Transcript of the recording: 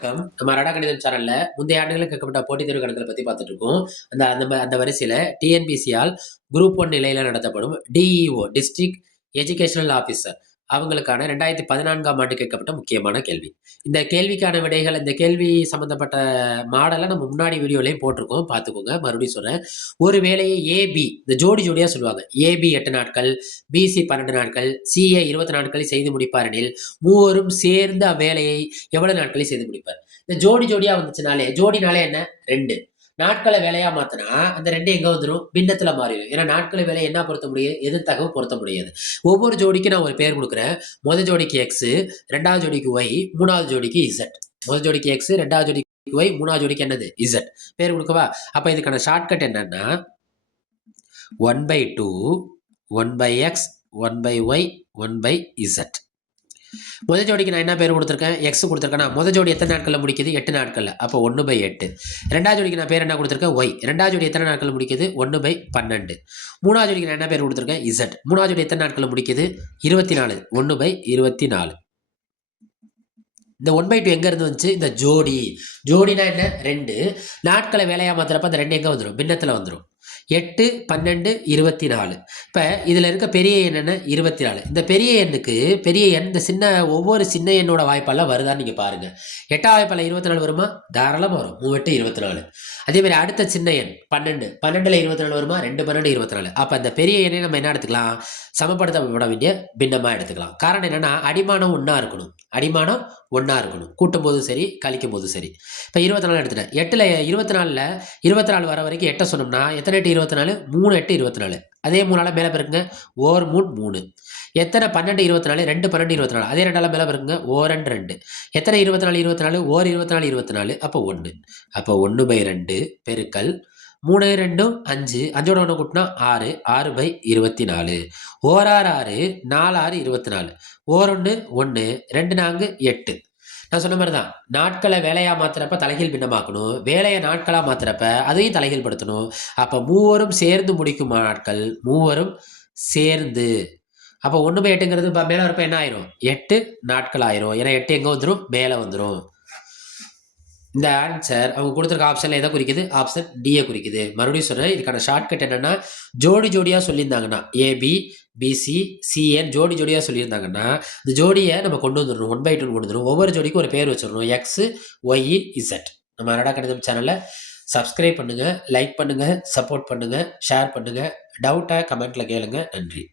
நம்ம அரடா கணிதம் சேனல்ல முந்தைய ஆண்டுகளில் கேட்கப்பட்ட போட்டித் தேர்வு கணக்குகளை பத்தி பார்த்துட்டு இருக்கோம். அந்த வரிசையில டிஎன்பிசியால் குரூப் 1 நிலையில நடத்தப்படும் டிஇஓ டிஸ்ட்ரிக்ட் எஜுகேஷனல் ஆஃபீஸர் அவங்களுக்கான 2014ஆம் ஆண்டு கேட்கப்பட்ட முக்கியமான கேள்வி. இந்த கேள்விக்கான விடைகள் இந்த கேள்வி சம்பந்தப்பட்ட மாடலை நம்ம முன்னாடி வீடியோலயும் போட்டிருக்கோம். பார்த்துக்கோங்க. மறுபடியும் சொல்றேன். ஒரு வேலையை ஏபி இந்த ஜோடி ஜோடியா சொல்லுவாங்க. ஏபி 8 நாட்கள், பிசி 12 நாட்கள், சிஏ 20 நாட்களில் செய்து முடிப்பார் எனில் மூவரும் சேர்ந்து அவ்வேலையை எவ்வளவு நாட்களில் செய்து முடிப்பார். இந்த ஜோடி ஜோடியா வந்துச்சுனாலே ஜோடினாலே என்ன 2 நாட்களை வேலையா மாத்தினா அந்த 2 எங்க வந்துடும் பின்னத்துல மாறிடும். ஏன்னா நாட்களை வேலையை என்ன பொருத்த முடியும் எது தகவல் பொருத்த முடியாது. ஒவ்வொரு ஜோடிக்கு நான் ஒரு பேர் கொடுக்குறேன். முதல் ஜோடிக்கு எக்ஸ், ரெண்டாவது ஜோடிக்கு ஒய், மூணாவது ஜோடிக்கு இசட். முதல் ஜோடிக்கு எக்ஸ், ரெண்டாவது ஜோடிக்கு ஒய், மூணாவது ஜோடிக்கு என்னது இசட். பேர் கொடுக்கவா? அப்ப இதுக்கான ஷார்ட்கட் என்னன்னா 1/2 1/x 1/y 1/z. முதல் ஜோடிக்கு நான் என்ன பேர் கொடுத்துருக்கேன்? எக்ஸ் கொடுத்துருக்கேன்னா முதல் ஜோடி எத்தனை நாட்களில் முடிக்குது? 8 நாட்களில். அப்போ 1/8. ரெண்டாவது ஜோடிக்கு நான் பேர் என்ன கொடுத்துருக்கேன்? ஒய். ரெண்டாவது ஜோடி எத்தனை நாட்களில் முடிக்குது? 1/12. மூணாவது ஜோடிக்கு நான் என்ன பேர் கொடுத்துருக்கேன்? இசட். மூணாவது ஜோடி எத்தனை நாட்களில் முடிக்குது? 24. 1/24. இந்த 1/2 எங்க இருந்து வந்துச்சு? இந்த ஜோடி. ஜோடினா என்ன? 2 நாட்களை வேலையா மாத்திரப்ப அந்த 2 எங்க வந்துடும்? பின்னத்துல வந்துடும். 8, 12, 24. இப்போ இதில் இருக்க பெரிய எண் என்ன? 24. இந்த பெரிய எண்ணுக்கு பெரிய எண் இந்த ஒவ்வொரு சின்ன எண்ணோட வாய்ப்பாலாம் வருதான்னு நீங்கள் பாருங்கள். 8ஆம் வாய்ப்பால் 24 வருமா? தாராளமாக வரும். 3 8 24. அதேமாதிரி அடுத்த சின்ன எண் 12. 12ல் 24 வருமா? 2 12 24. அப்போ அந்த பெரிய எண்ணை நம்ம என்ன எடுத்துக்கலாம்? சமப்படுத்தப்பட வேண்டிய பின்னமாக எடுத்துக்கலாம். காரணம் என்னென்னா அடிமானம் ஒன்றா இருக்கணும். அடிமானம் ஒன்றா இருக்கணும். கூட்டும் போதும் சரி, கழிக்கும் போதும் சரி. இப்போ 24 எடுத்துட்டேன். 8ல் 24ல் 24 வர வரைக்கும் 8 சொன்னோம்னா எத்தனை 8 24? 3 8 24. அதே 3ஆல் மேலே பெருக்குங்க. ஓர் 3 3. எத்தனை 12 24? 2 12 24. அதே 2ஆல் மேலே பெருக்குங்க. ஓர் 2 2. எத்தனை 24 24? ஓர் 24 24. அப்போ 1. அப்போ 1/2 பெருக்கல் 3 2 5. 5ஓட 1 கூட்டினா 6. 6/24. ஓர் 6 6. 4 6 24. ஓர் 1 1. 2 4 8. நான் சொன்ன மாதிரி தான் நாட்களை வேலையா மாத்திரப்ப தலைகீழ் பின்னமாக்கணும். வேலையை நாட்களா மாத்திரப்ப அதையும் தலைகீழ் படுத்தணும். அப்ப மூவரும் சேர்ந்து முடிக்கும் நாட்கள் மூவரும் சேர்ந்து. அப்ப 1/8ங்கிறது மேல வரப்ப என்ன ஆயிரும்? 8 நாட்கள் ஆயிரும். ஏன்னா 8 எங்க வந்துடும்? மேல வந்துடும். இந்த ஆன்சர் அவங்க கொடுத்துருக்க ஆப்ஷன்ல எதை குறிக்குது? ஆப்ஷன் டியை குறிக்குது. மறுபடியும் சொல்றேன். இதுக்கான ஷார்ட்கட் என்னன்னா ஜோடி ஜோடியா சொல்லியிருந்தாங்கன்னா ஏபி பிசி சிஎன் ஜோடி ஜோடியாக சொல்லியிருந்தாங்கன்னா இந்த ஜோடியை நம்ம கொண்டு வந்துடணும். 1/2 கொண்டு வந்துடணும். ஒவ்வொரு ஜோடிக்கும் ஒரு பேர் வச்சிடணும். X y z. நம்ம அரடா கணிதம் சேனலை சப்ஸ்கிரைப் பண்ணுங்கள், லைக் பண்ணுங்கள், சப்போர்ட் பண்ணுங்கள், ஷேர் பண்ணுங்கள். டவுட்டை கமெண்ட்டில் கேளுங்க. நன்றி.